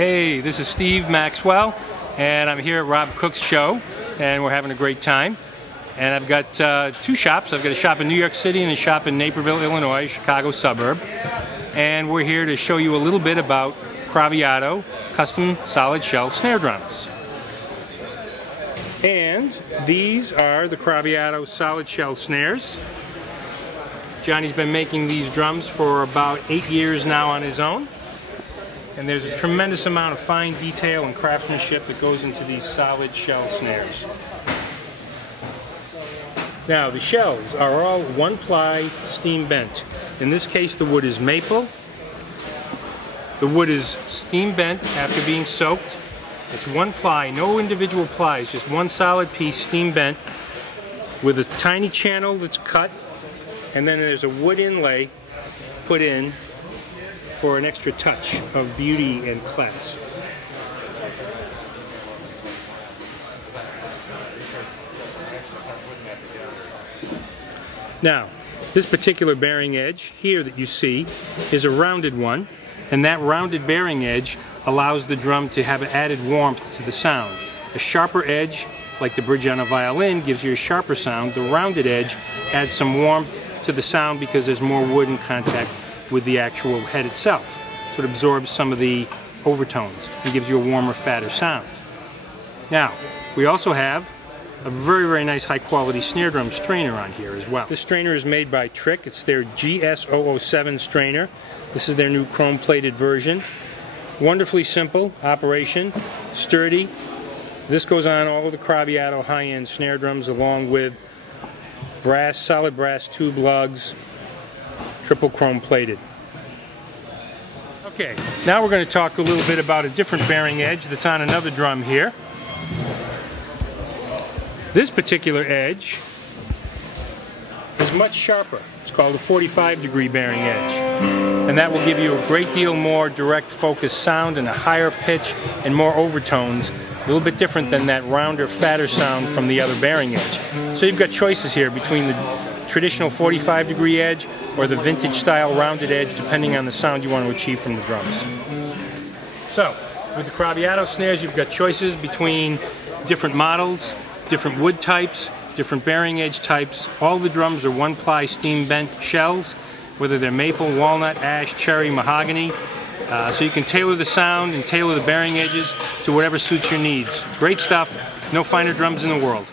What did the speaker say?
Hey, this is Steve Maxwell, and I'm here at Rob Cook's show, and we're having a great time. And I've got two shops. I've got a shop in New York City and a shop in Naperville, Illinois, Chicago suburb. And we're here to show you a little bit about Craviotto custom solid shell snare drums. And these are the Craviotto solid shell snares. Johnny's been making these drums for about 8 years now on his own. And there's a tremendous amount of fine detail and craftsmanship that goes into these solid shell snares. Now, the shells are all one-ply steam bent. In this case, the wood is maple. The wood is steam bent after being soaked. It's one ply, no individual plies, just one solid piece steam bent with a tiny channel that's cut, and then there's a wood inlay put in for an extra touch of beauty and class. Now, this particular bearing edge here that you see is a rounded one, and that rounded bearing edge allows the drum to have added warmth to the sound. A sharper edge, like the bridge on a violin, gives you a sharper sound. The rounded edge adds some warmth to the sound because there's more wood in contact with the actual head itself. So it absorbs some of the overtones and gives you a warmer, fatter sound. Now, we also have a very, very nice high-quality snare drum strainer on here as well. This strainer is made by Trick. It's their GS007 strainer. This is their new chrome-plated version. Wonderfully simple operation, sturdy. This goes on all of the Craviotto high-end snare drums along with brass, solid brass tube lugs, triple chrome-plated. Okay, now we're going to talk a little bit about a different bearing edge that's on another drum here. This particular edge is much sharper. It's called a 45-degree bearing edge. And that will give you a great deal more direct focus sound and a higher pitch and more overtones. A little bit different than that rounder, fatter sound from the other bearing edge. So you've got choices here between the traditional 45-degree edge or the vintage style rounded edge, depending on the sound you want to achieve from the drums. So, with the Craviotto snares, you've got choices between different models, different wood types, different bearing edge types. All the drums are one-ply steam bent shells, whether they're maple, walnut, ash, cherry, mahogany. So you can tailor the sound and tailor the bearing edges to whatever suits your needs. Great stuff. No finer drums in the world.